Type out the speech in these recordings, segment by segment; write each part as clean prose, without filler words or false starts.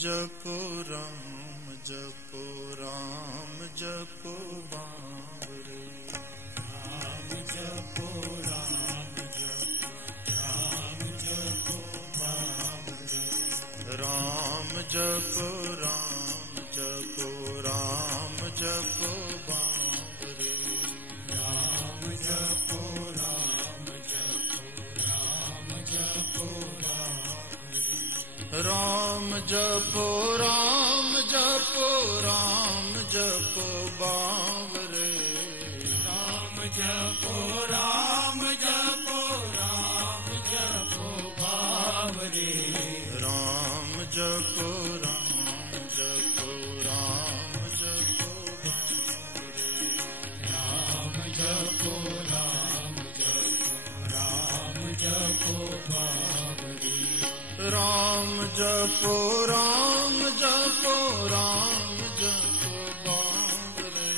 जपो राम जपो राम जपो बावरे। राम जपो राम जपो बावरे। राम जपो राम जपो राम जपो बावरे। राम जपो राम जपो बावरे। राम जपो राम जपो राम जपो बावरे। राम जपो राम जपो बावरे। राम जपो राम जपो राम जपो बावरे। राम जपो राम जपो बावरे। राम जपो राम जपो राम जपो बावरे।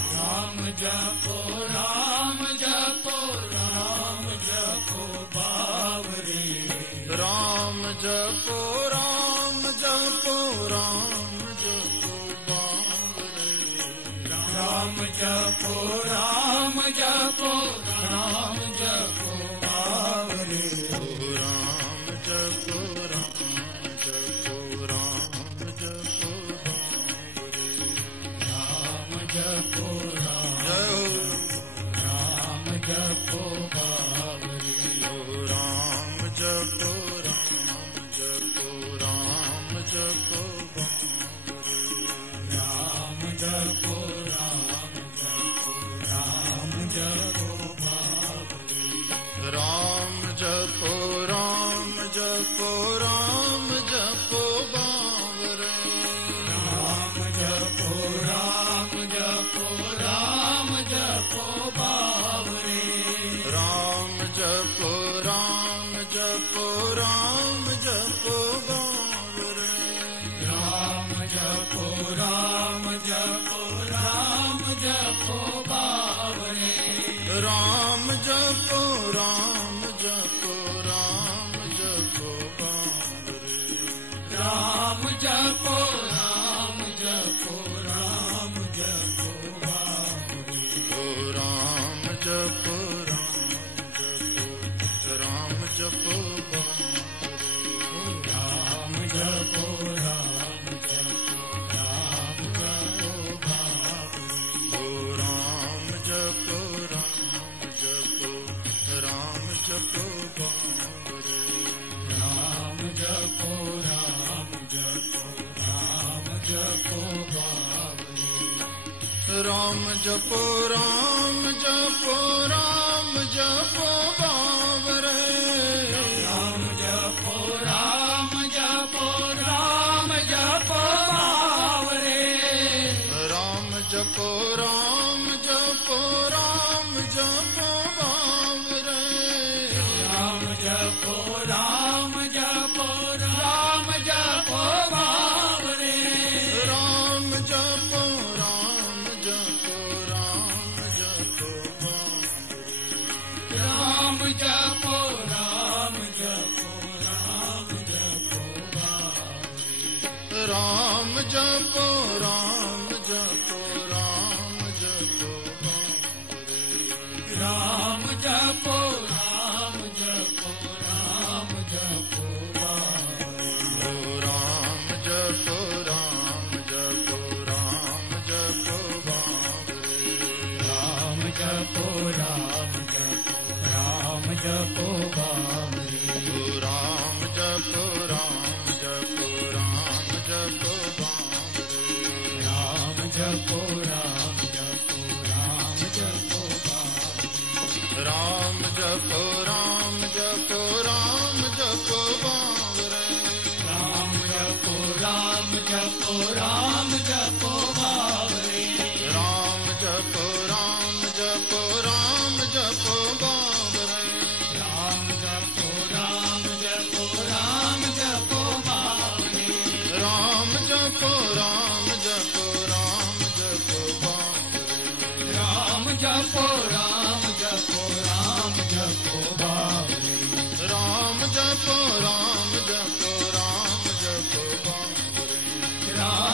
राम जपो राम जपो बावरे। राम जपो राम जपो राम जपो बावरे। राम जपो राम जपो बावरे। राम जपो राम जपो राम जपो बावरे। राम जपो राम जपो बावरे। राम जपो राम जपो राम जपो बावरे। राम जपो राम जपो बावरे। राम जपो राम जपो राम जपो बावरे। राम जपो राम जपो बावरे। राम जपो राम जपो राम जपो बावरे। राम जपो राम जपो बावरे। राम जपो राम जपो राम जपो बावरे। राम जपो राम जपो बावरे। राम जपो राम जपो बावरे। राम जपो राम जपो बावरे। राम जपो राम जपो बावरे। राम जपो राम जपो बावरे। राम जपो राम जपो राम जपो बावरे। राम जपो राम जपो बावरे। राम जपो राम जपो राम जपो बावरे। राम जपो राम जपो बावरे। राम जपो राम जपो राम जपो बावरे। राम जपो राम जपो बावरे। राम जपो राम जपो राम जपो बावरे। राम जपो राम जपो बावरे। राम जपो राम जपो राम जपो बावरे। राम जपो राम जपो बावरे। राम जपो राम जपो राम जपो बावरे। राम जपो राम जपो बावरे। राम जपो राम जपो राम जपो बावरे। राम जपो राम जपो बावरे। राम जपो राम जपो राम जपो बावरे। राम जपो राम जपो